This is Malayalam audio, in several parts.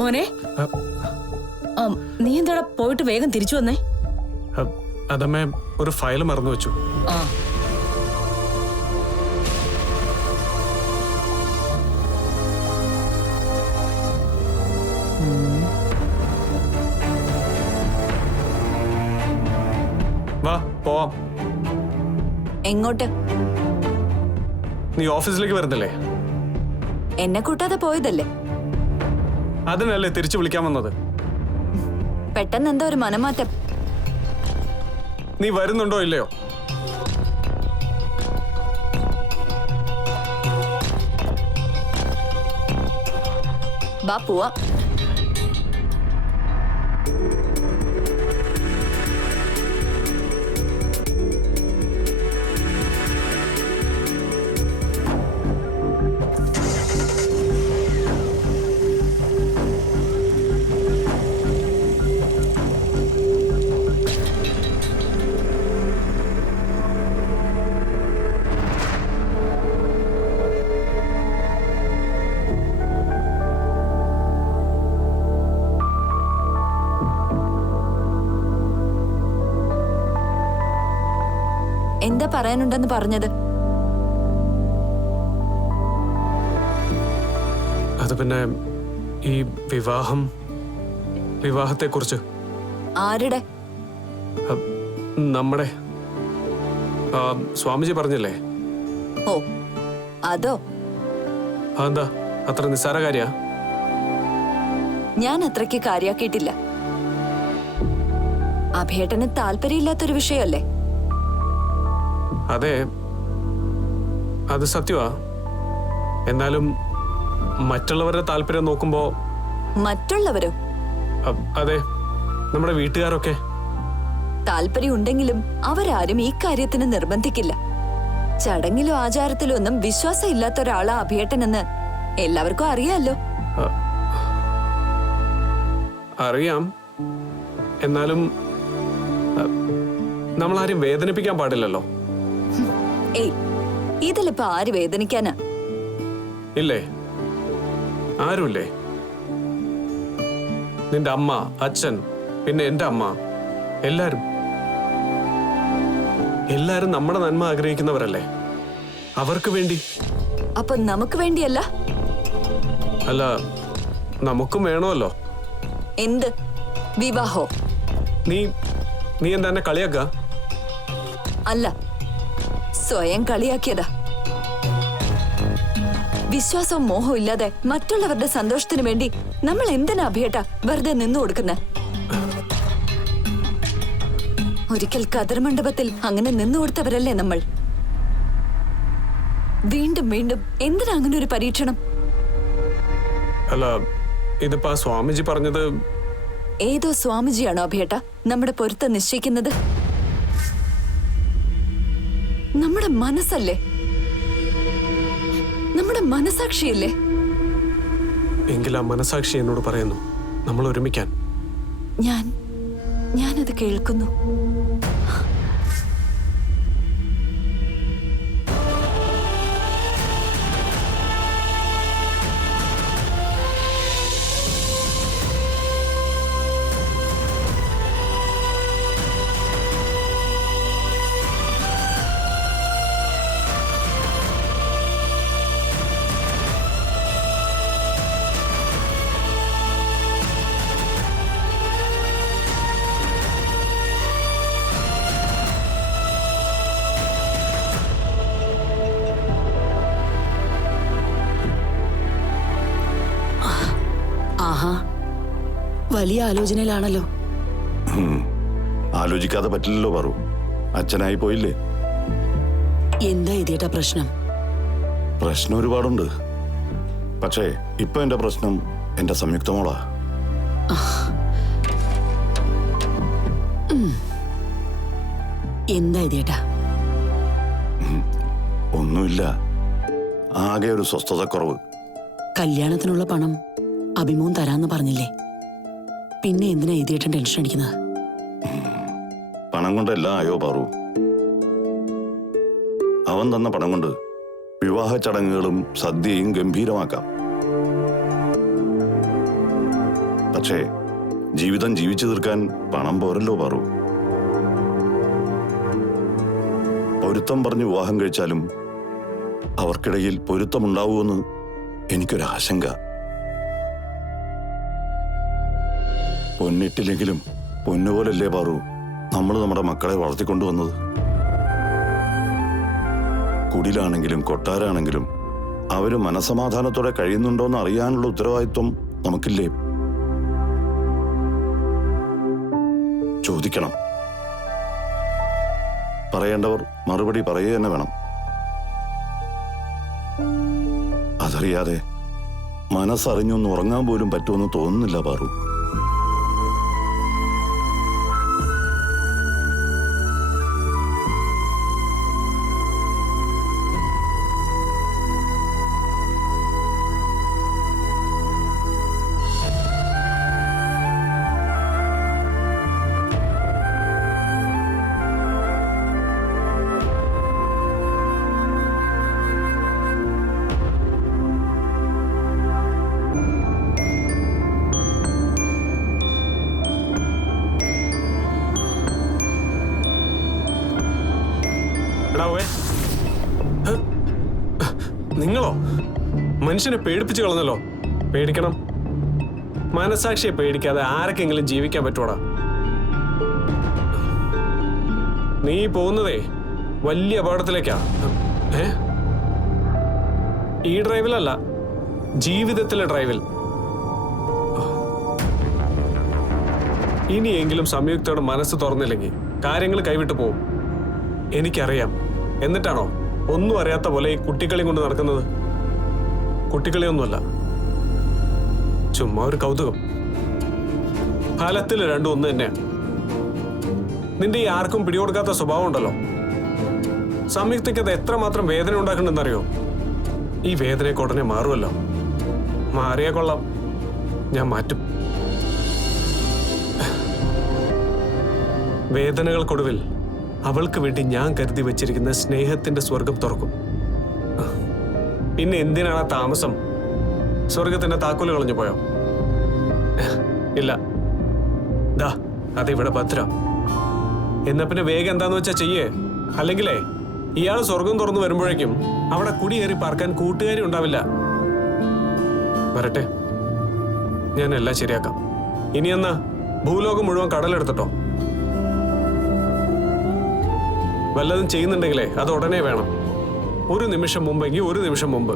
മോനെ നീ എന്താടാ പോയിട്ട് വേഗം തിരിച്ചു വന്നേ? അതമ്മേ ഒരു ഫയൽ മറന്നു വെച്ചു. വാ പോവാം. എങ്ങോട്ട്? നീ ഓഫീസിലേക്ക് വരുന്നില്ലേ? എന്നെ കൂട്ടാതെ പോയതല്ലേ? അതിനല്ലേ തിരിച്ചു വിളിക്കാൻ വന്നത്. പെട്ടെന്ന് എന്താ ഒരു മനമാറ്റം? നീ വരുന്നുണ്ടോ ഇല്ലയോ? ബാ പോവാ. എന്താ പറയാനുണ്ടെന്ന് പറഞ്ഞത്? അത് പിന്നെ ഈ വിവാഹത്തെ കുറിച്ച്. ആരുടെ? നമ്മുടെ സ്വാമിജി പറഞ്ഞില്ലേ? ഓ അതോ? അതെന്താ അത്ര നിസ്സാര കാര്യ? ഞാൻ അത്രയ്ക്ക് കാര്യാക്കിയിട്ടില്ല. അഭേട്ടന് താല്പര്യമില്ലാത്തൊരു വിഷയമല്ലേ? അതെ, അത് സത്യമാ. എന്നാലും മറ്റുള്ളവരുടെ താല്പര്യം നോക്കുമ്പോ. മറ്റുള്ളവരോ? അതെ, നമ്മുടെ വീട്ടുകാരൊക്കെ. താല്പര്യം ഉണ്ടെങ്കിലും അവരാരും ഈ കാര്യത്തിന് നിർബന്ധിക്കില്ല. ചടങ്ങിലോ ആചാരത്തിലോ ഒന്നും വിശ്വാസം ഇല്ലാത്ത ഒരാളാ അഭേട്ടനെന്ന് എല്ലാവർക്കും അറിയാലോ. അറിയാം, എന്നാലും നമ്മളാരും വേദനിപ്പിക്കാൻ പാടില്ലല്ലോ. ഏയ്, ഇതിലിപ്പോ ആര് വേദനിക്കാനാ? ഇല്ലേ? ആരുമില്ലേ? നിന്റെ അമ്മ, അച്ഛൻ, പിന്നെ എന്റെ അമ്മ, എല്ലാരും നമ്മുടെ നന്മ ആഗ്രഹിക്കുന്നവരല്ലേ. അവർക്ക് വേണ്ടി. അപ്പൊ നമുക്ക് വേണ്ടിയല്ല? അല്ല, നമുക്കും വേണമല്ലോ. എന്ത് വിവാഹോ? നീ എന്താ എന്നെ കളിയാക്ക? അല്ല, സ്വയം കളിയാക്കിയതാ. വിശ്വാസവും മോഹവും ഇല്ലാതെ മറ്റുള്ളവരുടെ സന്തോഷത്തിന് വേണ്ടി നമ്മൾ എന്തിനാ അഭേട്ട വെറുതെ നിന്നു കൊടുക്കുന്ന? ഒരിക്കൽ കതിർമണ്ഡപത്തിൽ അങ്ങനെ നിന്നു കൊടുത്തവരല്ലേ നമ്മൾ. വീണ്ടും വീണ്ടും എന്തിനാ അങ്ങനെ ഒരു പരീക്ഷണം? അല്ല, ഇതിപ്പോ സ്വാമിജി പറഞ്ഞത്. ഏതോ സ്വാമിജിയാണോ അഭേട്ട നമ്മുടെ പൊരുത്തം നിശ്ചയിക്കുന്നത്? നമ്മുടെ മനസ്സല്ലേ, നമ്മുടെ മനസാക്ഷിയല്ലേ? എങ്കിൽ ആ മനസാക്ഷി എന്നോട് പറയുന്നു നമ്മൾ ഒരുമിക്കാൻ. ഞാനത് കേൾക്കുന്നു. ആഹാ, വലിയ ആലോചനയിലാണല്ലോ. ആലോചിക്കാതെ പറ്റില്ലല്ലോ പറു. അച്ഛനായി പോയില്ലേ. എന്താ ഇതേട്ടാ പ്രശ്നം? പ്രശ്നം ഒരുപാടുണ്ട്. പക്ഷേ ഇപ്പൊ എന്റെ പ്രശ്നം എന്റെ സംയുക്ത മോളാ. എന്താ ഇതേട്ടാ? ഒന്നുമില്ല, ആകെ ഒരു സ്വസ്ഥതക്കുറവ്. കല്യാണത്തിനുള്ള പണം അഭിമോൻ തരാന്ന് പറഞ്ഞില്ലേ? പിന്നെ എന്തിനാ ഇതേട്ടൻ ടെൻഷൻ അടിക്കുന്നത്? പണം കൊണ്ടെല്ലാം ആയോ പാറു? അവൻ തന്ന പണം കൊണ്ട് വിവാഹ ചടങ്ങുകളും സദ്യയും ഗംഭീരമാക്കാം. പക്ഷേ ജീവിതം ജീവിച്ചു തീർക്കാൻ പണം പോരല്ലോ പാറു. പൊരുത്തം പറഞ്ഞ് വിവാഹം കഴിച്ചാലും അവർക്കിടയിൽ പൊരുത്തമുണ്ടാവുമെന്ന് എനിക്കൊരാശങ്ക. പൊന്നിട്ടില്ലെങ്കിലും പൊന്നുപോലല്ലേ പാറു നമ്മൾ നമ്മുടെ മക്കളെ വളർത്തിക്കൊണ്ടുവന്നത്. കുടിലാണെങ്കിലും കൊട്ടാരാണെങ്കിലും അവര് മനസമാധാനത്തോടെ കഴിയുന്നുണ്ടോന്ന് അറിയാനുള്ള ഉത്തരവാദിത്വം നമുക്കില്ലേ? ചോദിക്കണം. പറയേണ്ടവർ മറുപടി പറയുക തന്നെ വേണം. അതറിയാതെ മനസ്സറിഞ്ഞൊന്ന് ഉറങ്ങാൻ പോലും പറ്റുമെന്ന് തോന്നുന്നില്ല പാറു. നിങ്ങളോ മനുഷ്യനെ പേടിപ്പിച്ചു കളഞ്ഞല്ലോ. പേടിക്കണം. മനസാക്ഷിയെ പേടിക്കാതെ ആർക്കെങ്കിലും ജീവിക്കാൻ പറ്റൂടാ? നീ പോകുന്നതേ വലിയ അപകടത്തിലേക്കാ. ഈ ഡ്രൈവിലല്ല, ജീവിതത്തിലെ ഡ്രൈവിൽ. ഇനിയെങ്കിലും സംയുക്തയുടെ മനസ്സ് തുറന്നില്ലെങ്കിൽ കാര്യങ്ങൾ കൈവിട്ടു പോവും. എനിക്കറിയാം. എന്നിട്ടാണോ ഒന്നും അറിയാത്ത പോലെ ഈ കുട്ടികളെയും കൊണ്ട് നടക്കുന്നത്? കുട്ടികളെയൊന്നുമല്ല, ചുമ്മാ ഒരു കൗതുകം. ഫലത്തിൽ രണ്ടും ഒന്ന് തന്നെയാ. നിന്റെ ഈ ആർക്കും പിടികൊടുക്കാത്ത സ്വഭാവം ഉണ്ടല്ലോ. സംയുക്തയ്ക്ക് അത് എത്രമാത്രം വേദന ഉണ്ടാക്കണ്ടെന്നറിയോ? ഈ വേദനയൊക്കെ ഉടനെ മാറുമല്ലോ. മാറിയാ കൊള്ളാം, ഞാൻ മാറ്റും. വേദനകൾക്കൊടുവിൽ അവൾക്ക് വേണ്ടി ഞാൻ കരുതി വെച്ചിരിക്കുന്ന സ്നേഹത്തിന്റെ സ്വർഗം തുറക്കും. പിന്നെ എന്തിനാണ് താമസം? സ്വർഗത്തിന്റെ താക്കോല് കളഞ്ഞു പോയോ? ഇല്ല, ദാ അതിവിടെ ഭദ്ര. എന്നാ പിന്നെ വേഗം എന്താന്ന് വെച്ചാ ചെയ്യേ. അല്ലെങ്കിലേ ഇയാൾ സ്വർഗം തുറന്നു വരുമ്പോഴേക്കും അവിടെ കുടിയേറി പാർക്കാൻ കൂട്ടുകാരി ഉണ്ടാവില്ല. വരട്ടെ, ഞാൻ എല്ലാം ശരിയാക്കാം. ഇനി എന്നാ ഭൂലോകം മുഴുവൻ കടലെടുത്തിട്ടോ. വല്ലതും ചെയ്യുന്നുണ്ടെങ്കിലേ അത് ഉടനെ വേണം. ഒരു നിമിഷം മുമ്പെങ്കിൽ ഒരു നിമിഷം മുമ്പ്.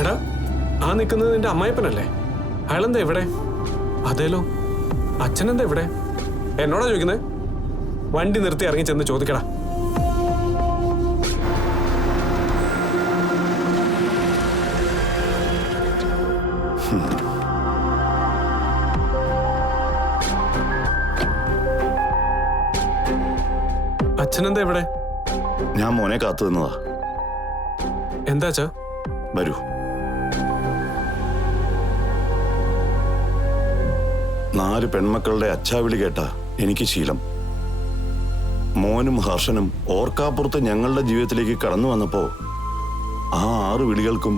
എടാ, ആ നിൽക്കുന്നത് നിന്റെ അമ്മായിപ്പനല്ലേ? അയാളെന്താ ഇവിടെ? അതേലോ, അച്ഛനെന്താ ഇവിടെ? എന്നോടാ ചോദിക്കുന്നത്? വണ്ടി നിർത്തി ഇറങ്ങി ചെന്ന് ചോദിക്കടാ. അച്ഛനെന്താ ഇവിടെ? ഞാൻ മോനെ കാത്തു നിന്നതാ. എന്താ അച്ഛാ? വരൂ. നാല് പെൺമക്കളുടെ അച്ഛാവിളി കേട്ട എനിക്ക് ശീലം. മോനും ഹർഷനും ഓർക്കാപ്പുറത്ത് ഞങ്ങളുടെ ജീവിതത്തിലേക്ക് കടന്നു വന്നപ്പോ ആ 6 വിളികൾക്കും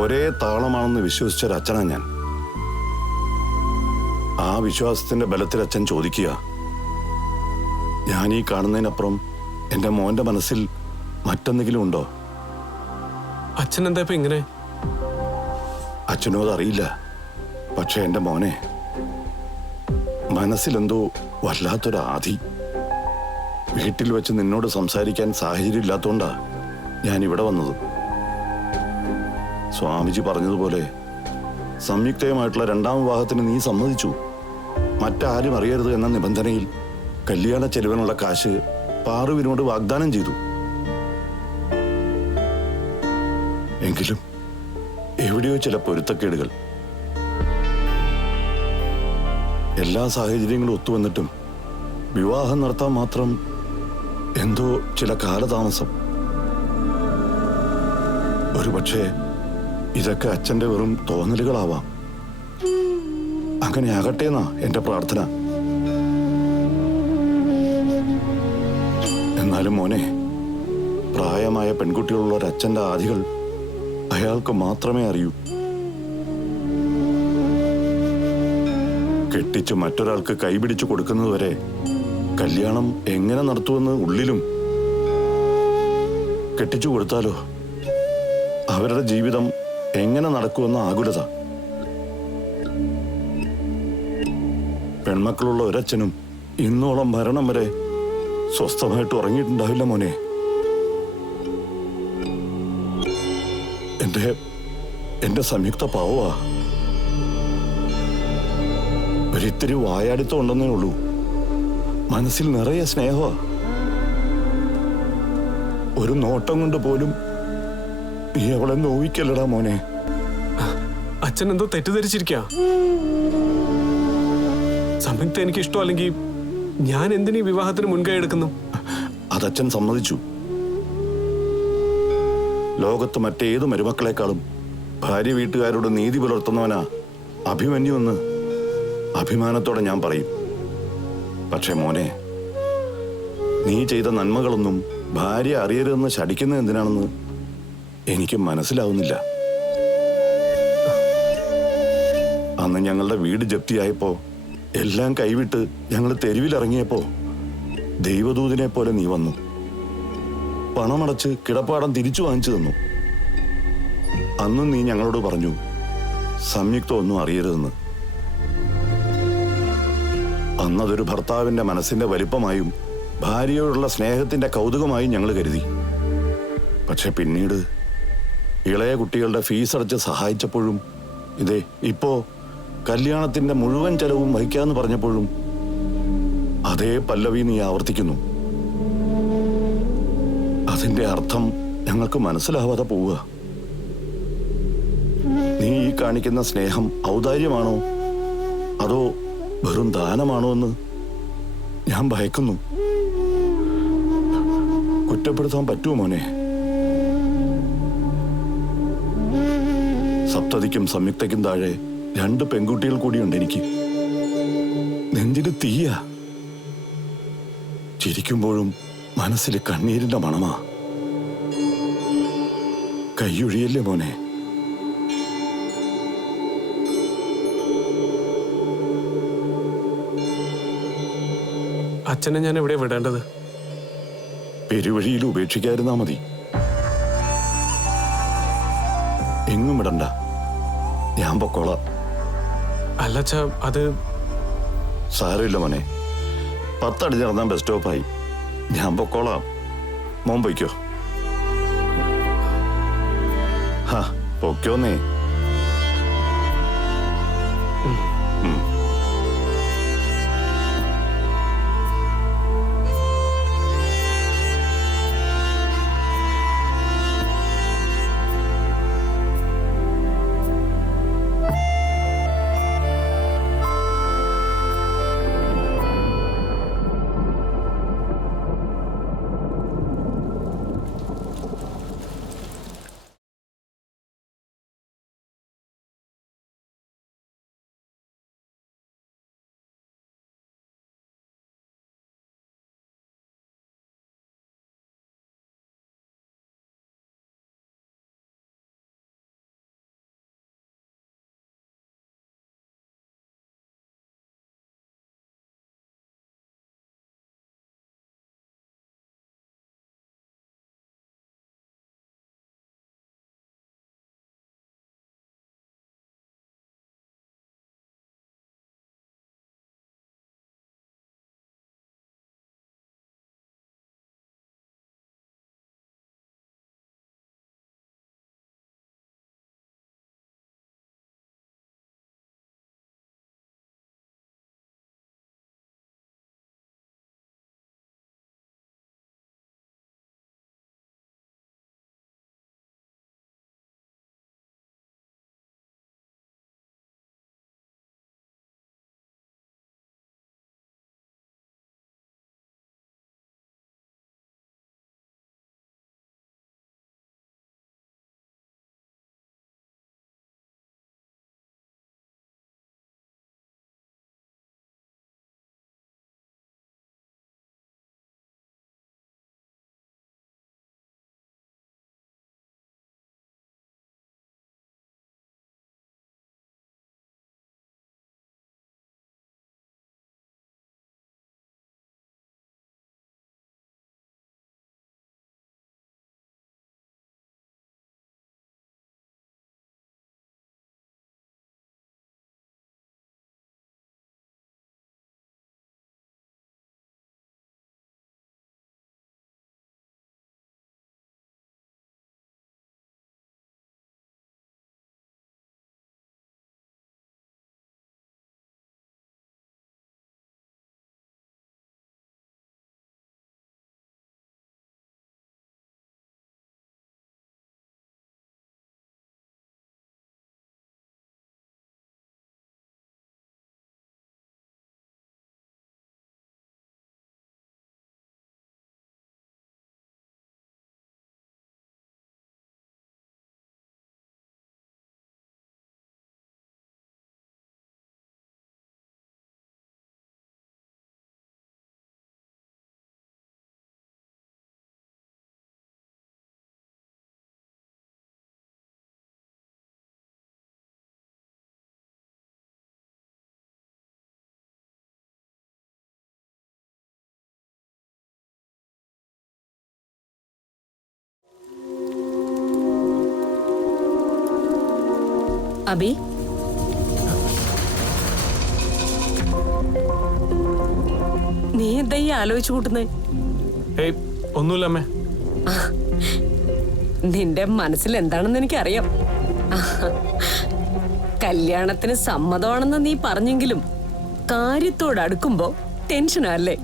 ഒരേ താളമാണെന്ന് വിശ്വസിച്ചൊരച്ഛനാ ഞാൻ. ആ വിശ്വാസത്തിന്റെ ബലത്തിൽ അച്ഛൻ ചോദിക്കുക, ഞാൻ ഈ കാണുന്നതിനപ്പുറം എന്റെ മോന്റെ മനസ്സിൽ മറ്റെന്തെങ്കിലും ഉണ്ടോ? അച്ഛൻ എന്താ ഇപ്പൊ ഇങ്ങനെ? അച്ഛനോ അതറിയില്ല. പക്ഷെ എന്റെ മോനെ മനസ്സിലെന്തോ വല്ലാത്തൊരാധി. വീട്ടിൽ വെച്ച് നിന്നോട് സംസാരിക്കാൻ സാഹചര്യം ഇല്ലാത്തോണ്ടാ ഞാൻ ഇവിടെ വന്നത്. സ്വാമിജി പറഞ്ഞതുപോലെ സംയുക്തയുമായിട്ടുള്ള 2ാം വിവാഹത്തിന് നീ സമ്മതിച്ചു. മറ്റാരും അറിയരുത് എന്ന നിബന്ധനയിൽ കല്യാണ ചെലവിനുള്ള കാശ് പാറുവിനോട് വാഗ്ദാനം ചെയ്തു. എങ്കിലും എവിടെയോ ചില പൊരുത്തക്കേടുകൾ. എല്ലാ സാഹചര്യങ്ങളും ഒത്തുവന്നിട്ടും വിവാഹം നടത്താൻ മാത്രം എന്തോ ചില കാലതാമസം. ഒരുപക്ഷെ ഇതൊക്കെ അച്ഛന്റെ വെറും തോന്നലുകളാവാം. അങ്ങനെ ആകട്ടെ എന്നാ എന്റെ പ്രാർത്ഥന. എന്നാലും മോനെ, പ്രായമായ പെൺകുട്ടികളുള്ള ഒരച്ഛന്റെ ആദികൾ അയാൾക്ക് മാത്രമേ അറിയൂ. കെട്ടിച്ച് മറ്റൊരാൾക്ക് കൈപിടിച്ചു കൊടുക്കുന്നതുവരെ കല്യാണം എങ്ങനെ നടത്തുമെന്ന് ഉള്ളിലും, കെട്ടിച്ചു കൊടുത്താലോ അവരുടെ ജീവിതം എങ്ങനെ നടക്കുമെന്ന ആകുലത. പെൺമക്കളുള്ള ഒരച്ഛനും ഇന്നോളം മരണം വരെ സ്വസ്ഥമായിട്ട് ഉറങ്ങിയിട്ടുണ്ടാവില്ല മോനെ. എന്റെ സംയുക്ത പാവമാ. ഒരിത്തിരി വായാടിത്തം ഉണ്ടെന്നേ ഉള്ളൂ. മനസ്സിൽ നിറയെ സ്നേഹമാ. ഒരു നോട്ടം കൊണ്ട് പോലും നീ അവളെ നോവിക്കല്ലടാ മോനെ. അച്ഛൻ എന്തോ തെറ്റിദ്ധരിച്ചിരിക്കാ. സംയുക്ത എനിക്ക് ഇഷ്ടമല്ലെങ്കിൽ ഞാൻ എന്തിനീ വിവാഹത്തിന് മുൻകൈ എടുക്കുന്നു? അതച്ഛൻ സമ്മതിച്ചു. ലോകത്ത് മറ്റേത് മരുമക്കളെക്കാളും ഭാര്യ വീട്ടുകാരോട് നീതി പുലർത്തുന്നവനാ അഭിമന്യുവെന്ന് അഭിമാനത്തോടെ ഞാൻ പറയും. പക്ഷെ മോനെ, നീ ചെയ്ത നന്മകളൊന്നും ഭാര്യ അറിയരുതെന്ന് ശടിക്കുന്നത് എന്തിനാണെന്ന് എനിക്ക് മനസ്സിലാവുന്നില്ല. അന്ന് ഞങ്ങളുടെ വീട് ജപ്തിയായപ്പോ, എല്ലാം കൈവിട്ട് ഞങ്ങൾ തെരുവിലിറങ്ങിയപ്പോ ദൈവദൂതനെ പോലെ നീ വന്നു. പണമടച്ച് കിടപ്പാടം തിരിച്ചു വാങ്ങിച്ചു തന്നു. അന്നും നീ ഞങ്ങളോട് പറഞ്ഞു സംയുക്ത ഒന്നും അറിയരുതെന്ന്. അന്നതൊരു ഭർത്താവിന്റെ മനസ്സിന്റെ വലിപ്പമായും ഭാര്യയോടുള്ള സ്നേഹത്തിന്റെ കൗതുകമായും ഞങ്ങൾ കരുതി. പക്ഷെ പിന്നീട് ഇളയ കുട്ടികളുടെ ഫീസ് അടച്ച് സഹായിച്ചപ്പോഴും, ഇതേ ഇപ്പോ കല്യാണത്തിന്റെ മുഴുവൻ ചെലവും വഹിക്കാന്ന് പറഞ്ഞപ്പോഴും അതേ പല്ലവി നീ ആവർത്തിക്കുന്നു. അതിന്റെ അർത്ഥം ഞങ്ങൾക്ക് മനസ്സിലാവാതെ പോവുക. നീ ഈ കാണിക്കുന്ന സ്നേഹം ഔദാര്യമാണോ അതോ വെറും ദാനമാണോ എന്ന് ഞാൻ ഭയക്കുന്നു. കുറ്റപ്പെടുത്താൻ പറ്റുമോ മോനെ? സപ്തതിക്കും സംയുക്തയ്ക്കും താഴെ 2 പെൺകുട്ടികൾ കൂടിയുണ്ട് എനിക്ക്. നെഞ്ചിന് തീയ. ചിരിക്കുമ്പോഴും മനസ്സിൽ കണ്ണീരിന്റെ മണമാ. കൈയൊഴിയല്ലേ മോനെ? അച്ഛനെ ഞാൻ എവിടെ വിടേണ്ടത്? പെരുവഴിയിൽ ഉപേക്ഷിക്കാതിരുന്നാ മതി. എങ്ങും വിടണ്ട, ഞാൻ പൊക്കോളാം. അല്ല അച്ഛാ, അത് സാരമില്ല മോനെ. 10 അടി നടന്നാൻ ബസ് സ്റ്റോപ്പായി. ഞാൻ പൊക്കോളാം. മോൻ പൊയ്ക്കോ. പൊക്കോന്നേ. അബി, നീ എന്താ ഈ ആലോചിച്ചു കൂട്ടുന്നേ? ഏയ് ഒന്നുമില്ല അമ്മേ. നിന്റെ മനസ്സിൽ എന്താണെന്ന് എനിക്കറിയാം. കല്യാണത്തിന് സമ്മതമാണെന്ന് നീ പറഞ്ഞെങ്കിലും കാര്യത്തോടടുക്കുമ്പോ ടെൻഷനല്ലേ?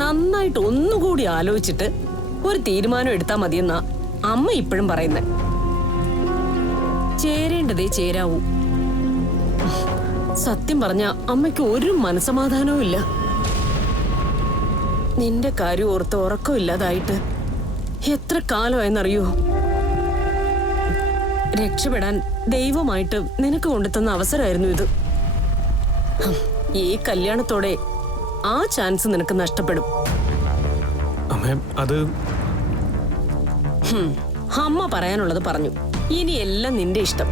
നന്നായിട്ട് ഒന്നുകൂടി ആലോചിച്ചിട്ട് ഒരു തീരുമാനം എടുത്താൽ മതിയെന്നാ അമ്മ ഇപ്പോഴും പറയുന്നത്. ചേരേണ്ടതേ ചേരാവൂ. സത്യം പറഞ്ഞ അമ്മയ്ക്ക് ഒരു മനസമാധാനവും ഇല്ല. നിന്റെ കാര്യം ഓർത്ത് ഉറക്കമില്ലാതായിട്ട് എത്ര കാലമായെന്നറിയോ? രക്ഷപ്പെടാൻ ദൈവമായിട്ട് നിനക്ക് കൊണ്ടുതന്ന അവസരമായിരുന്നു ഇത്. ഈ കല്യാണത്തോടെ ആ ചാൻസ് നിനക്ക് നഷ്ടപ്പെടും. അമ്മേ അത് അമ്മ പറയാനുള്ളത് പറഞ്ഞു. ഇനി എല്ലാം നിന്റെ ഇഷ്ടം.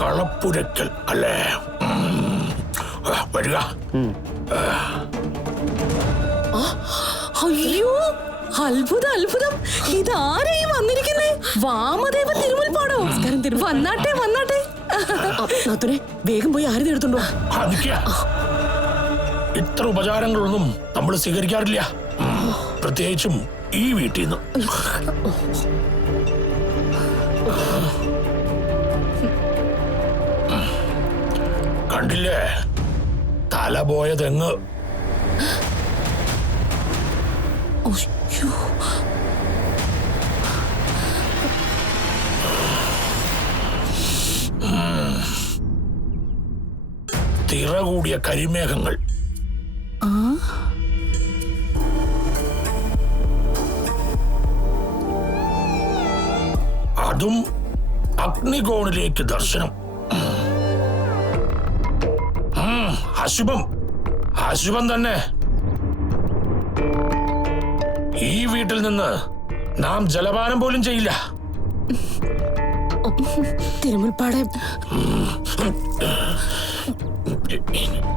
കളപ്പുരക്കൽ അല്ലേ? വരിക. അയ്യോ, അത്ഭുതം അത്ഭുതം! ഇതാരെയും വന്നിരിക്കുന്നേ? വാമദേവ തിരുമുൽപ്പാടോ? വന്നാട്ടെ വന്നാട്ടെ. നാത്തുനെ, വേഗം പോയി ആരതി എടുത്തുണ്ടോ? ഇത്ര ഉപചാരങ്ങളൊന്നും നമ്മൾ സ്വീകരിക്കാറില്ല, പ്രത്യേകിച്ചും ഈ വീട്ടിൽ നിന്ന്. കണ്ടില്ലേ, തല പോയ തെങ്ങ്. തിറ കൂടിയ കരിമേഘങ്ങൾ. അതും അഗ്നികോണിലേക്ക് ദർശനം. അശുഭം, അശുഭം തന്നെ. ഈ വീട്ടിൽ നിന്ന് നാം ജലപാനം പോലും ചെയ്യില്ല. തിരുമുൽപ്പാടെ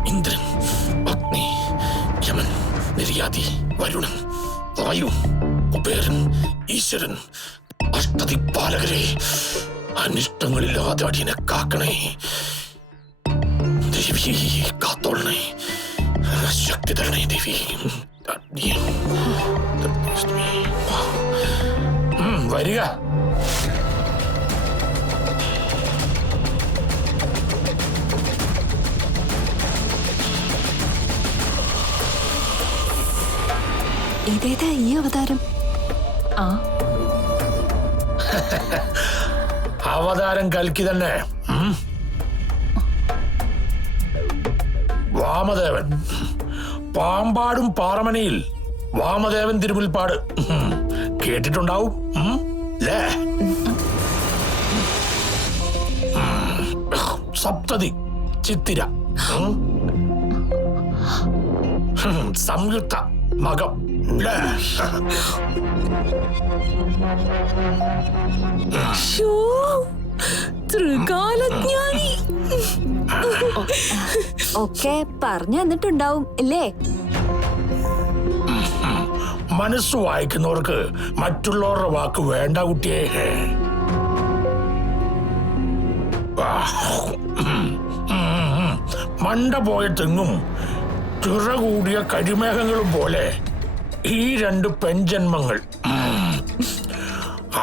ഇന്ദ്രൻ, അഗ്നി, യമൻ, നിര്യാതി, വരുണൻ, വായു, കുബേരൻ, ഈശ്വരൻ, അഷ്ടദിക്പാലകരെ, അനിഷ്ടങ്ങളില്ലാതെ അടിയനെ കാക്കണേ. ദേവി കാത്തോളണേ, ശക്തി തരണേ ദേവി. വരിക. ഇതേതാ ഈ അവതാരം? അവതാരം കൽക്കി തന്നെ. വാമദേവൻ, പാമ്പാടും പാറമനയിൽ വാമദേവൻ തിരുമുൽപ്പാട് കേട്ടിട്ടുണ്ടാവും അല്ലേ? സപ്തതി ചിത്തിര, സംയുക്ത മകം. ല്ലേ? ശ്ശോ, ത്രികാലജ്ഞാനി. ഒക്കെ പറഞ്ഞു തന്നിട്ടുണ്ടാവും അല്ലേ? മനസ്സ് വായിക്കുന്നവർക്ക് മറ്റുള്ളവരുടെ വാക്ക് വേണ്ട കുട്ടിയെ. മണ്ട പോയ തെങ്ങും ചിറ കൂടിയ കരിമേഘങ്ങളും പോലെ ഈ രണ്ട് പെൺജന്മങ്ങൾ.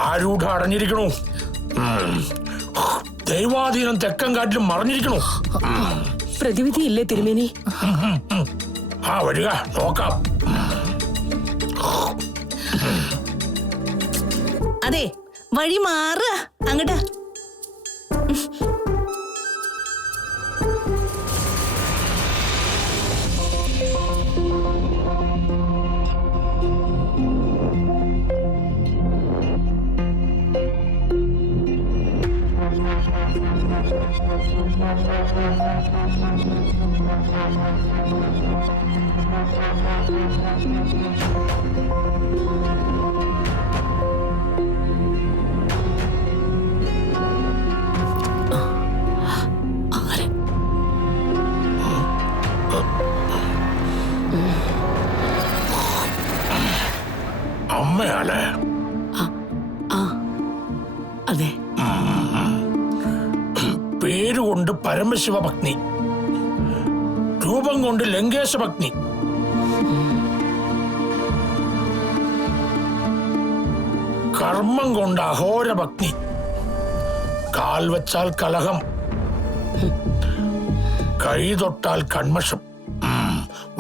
ആരൂഢ അടഞ്ഞിരിക്കണു. ദൈവാധീനം തെക്കൻ കാറ്റിലും മറഞ്ഞിരിക്കണു. പ്രതിവിധിയില്ലേ തിരുമേനി? ആ വരിക, നോക്കാം. അതെ, വഴി മാറുക അങ്ങോട്ട്. അമ്മയാലേ? അതെ. പേരുകൊണ്ട് പരമശിവ ഭഗ്നി, രൂപം കൊണ്ട് ലങ്കേശ ഭഗ്നി, കർമ്മം കൊണ്ട് അഘോര ഭഗ്നി, കാൽ വച്ചാൽ കലഹം, കൈ തൊട്ടാൽ കന്മഷം,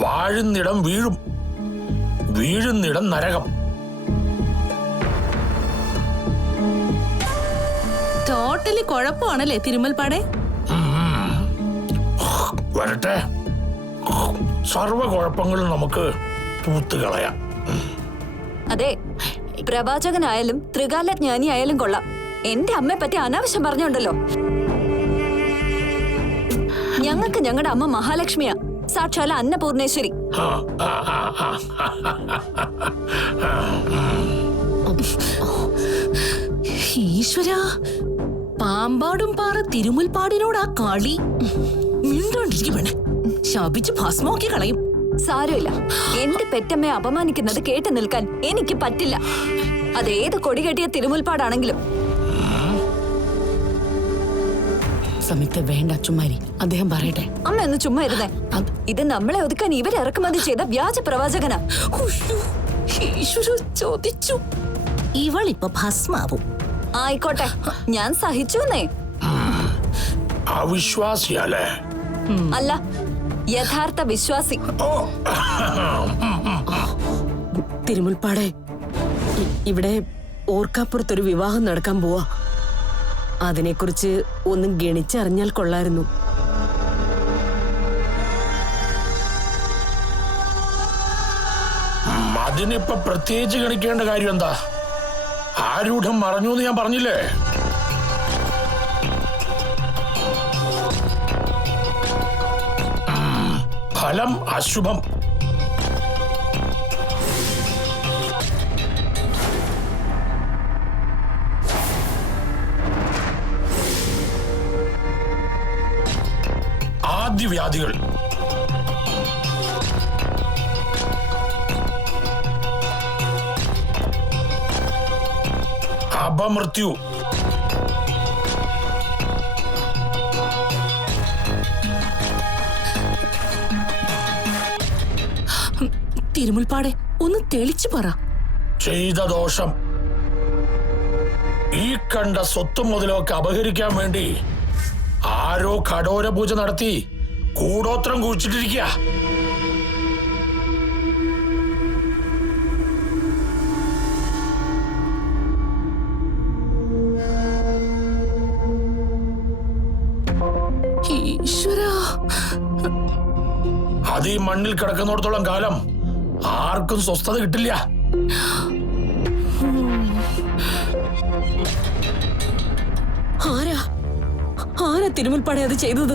വാഴുന്നിടം വീഴും, വീഴുന്നിടം നരകം. ടോട്ടലി കുഴപ്പമാണല്ലേ തിരുമൽപ്പാടെ? വരട്ടെ, സർവ കുഴപ്പങ്ങളും നമുക്ക് പൂത്തുകളയാം. അതെ, പ്രവാചകനായാലും ത്രികാലജ്ഞാനി ആയാലും കൊള്ളാം. എന്റെ അമ്മയെ പറ്റി അനാവശ്യം പറഞ്ഞുണ്ടല്ലോ. ഞങ്ങൾക്ക് ഞങ്ങളുടെ അമ്മ മഹാലക്ഷ്മിയാ, സാക്ഷാല അന്നപൂർണേശ്വരി. ഈശ്വര, പാമ്പാടും പാറ തിരുമുൽപ്പാടിനോട് ആ കളി. മിണ്ടോണ്ടിരിക്കും, ശപിച്ച് ഭസ്മമാക്കി കളയും. സാരമില്ല, എന്റെ പെറ്റമ്മയെ അപമാനിക്കുന്നത് കേട്ടു നിൽക്കാൻ എനിക്ക് പറ്റില്ല. അതേത് കൊടി കെട്ടിയ തിരുമുൽപ്പാടാണെങ്കിലും. സംയുക്ത വേണ്ട, ചുമ്മാരി, അദ്ദേഹം പറയട്ടെ. അമ്മ ഒന്ന് ചുമ്മാ ഇരുന്നേ. ഇത് നമ്മളെ ഒതുക്കാൻ ഇവർ ഇറക്കുമതി ചെയ്ത വ്യാജ പ്രവാചകനാ. ഈശ്വര ചോദിച്ചു, ഇവളിപ്പൊ ഭസ്മാവും. ആയിക്കോട്ടെ, ഞാൻ സഹിച്ചുന്നേ. അവിശ്വാസിയല്ലേ? അല്ല, യഥാർത്ഥ വിശ്വാസി. തിരുമുൽപ്പാടെ, ഇവിടെ ഓർക്കാപ്പുറത്തൊരു വിവാഹം നടക്കാൻ പോവാ. അതിനെക്കുറിച്ച് ഒന്ന് ഗണിച്ചറിഞ്ഞാൽ കൊള്ളായിരുന്നു. അതിനിപ്പോ പ്രത്യേകിച്ച് ഗണിക്കേണ്ട കാര്യം എന്താ? ആരൂഢം മറഞ്ഞു എന്ന് ഞാൻ പറഞ്ഞില്ലേ? ഫലം അശുഭം. ആദ്യവ്യാധികൾ, അപമൃത്യു, തിരുമുൽപ്പാടെ ഒന്ന് തെളിച്ചു പറ. ചെയ്ത ദോഷം, ഈ കണ്ട സ്വത്തും മുതലൊക്കെ അപഹരിക്കാൻ വേണ്ടി ആരോ കഠോര പൂജ നടത്തി കൂടോത്രം കുഴിച്ചിട്ടിരിക്കുക. ഈശ്വരാ, അത് ഈ മണ്ണിൽ കിടക്കുന്നിടത്തോളം കാലം ആർക്കും സ്വസ്ഥത കിട്ടില്ല. ആരാ തിരുമുൽപ്പാടെ അത് ചെയ്തത്?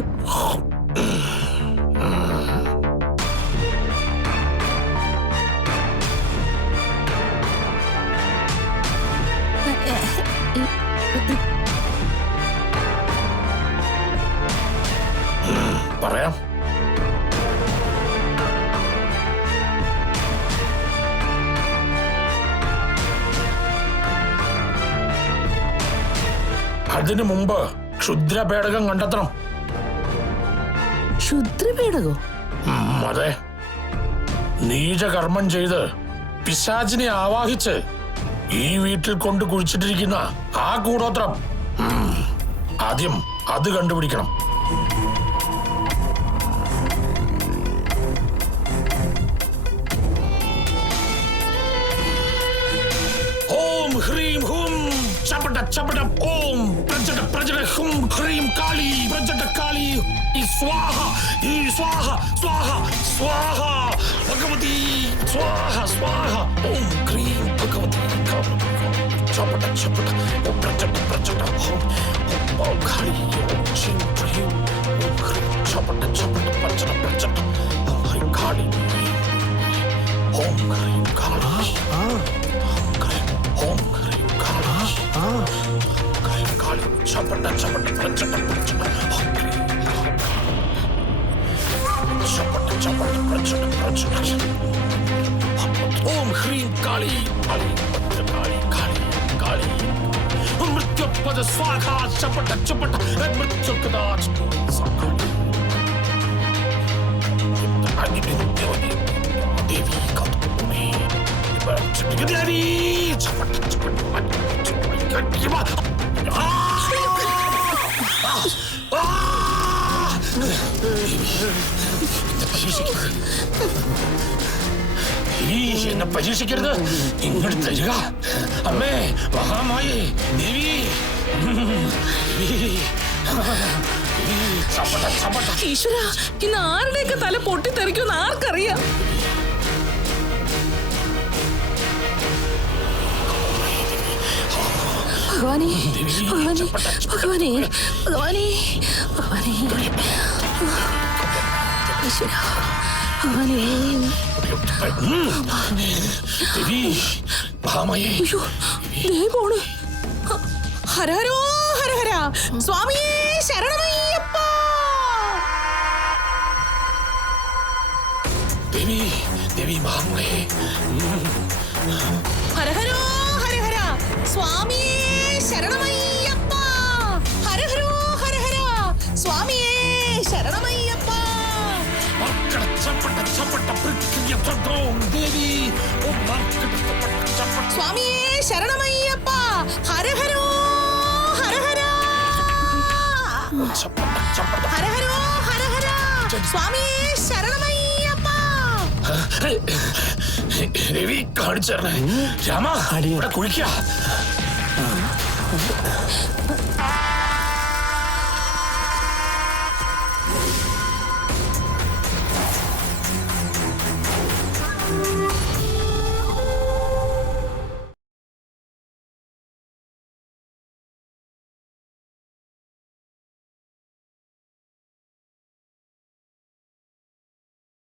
പറയാം. അതിനു മുമ്പ് ക്ഷുദ്രപേടകം കണ്ടെത്തണം. ക്ഷുദ്രപേടകോ? അതെ, നീചകർമ്മം ചെയ്ത് പിശാചിനെ ആവാഹിച്ച് ഈ വീട്ടിൽ കൊണ്ട് കുഴിച്ചിട്ടിരിക്കുന്ന ആ കൂടോത്രം. ആദ്യം അത് കണ്ടുപിടിക്കണം. ഓം ഹ്രീം ഹും ചപട ചപട ഓം പ്രജട പ്രജട ഹും ഹ്രീം കാളി പ്രജട കാളി സ്വാഹ സ്വാഹ സ്വാഹ സ്വാഹ ഭഗവതി സ്വാഹ സ്വാഹ ഓം ഹ്രീം ഭഗവതി ചപട ചപട ഓം പ്രജട പ്രജട ഓം കാളി ഓം ചീം ഹ്രീം ഓം ഹ്രീം ചപട ചപട പ്രജട പ്രജട ഓം ഹ്രീം കാളി ഓം ഹ്രീം കാളി ഓം ഹ്രീം കാളി ചപട ചപട പ്രജട പ്രജട ചപട ചപട പ്രജട പ്രജട ഓം ഹ്രീം കാളി കാളി കാളി കാളി കാളി മൃത്യുപദ സ്വാഹ ചപട ചപട മൃത്യുകദാച ദേവി കൗതുകമേ ദേവി ചപട ചപട എന്നെ പരീക്ഷിക്കരുത്. ഇങ്ങോട്ട് തരിക അമ്മേ, മഹാമായി ദേവി. ഈശ്വര, ഇന്ന് ആരുടെയൊക്കെ തല പൊട്ടിത്തെറിക്കുമെന്ന് ആർക്കറിയാം? ഭഗവാനെ, ഭഗവാനെ, ഭഗവാനെ, ഭഗവാനെ, ഭഗവാനെ, ഈശ്വര, ഭഗവാനെ. ദേവി മഹാമായി. അയ്യോ, ദേ പോണ്. ഹരഹരോ ഹരഹര, സ്വാമിയേ ശരണമയ്യപ്പ. ദേവി ദേവി മഹാമായി. ഹരഹരോ ഹരഹര, സ്വാമിയേ ശരണമയ്യപ്പ. ഹരഹരോ ഹരഹര, സ്വാമിയേ ശരണമയ്യപ്പ. ദേവി സ്വാമിയേ ശരണമയ്യപ്പ. ഹരഹരോ ഹരഹര, ഹരഹരോ ഹരഹര, സ്വാമിയേ ശരണമയ്യപ്പ. ദേവി കാണിച്ചേരണേ. രാമ ഇവിടെ കുഴിക്ക.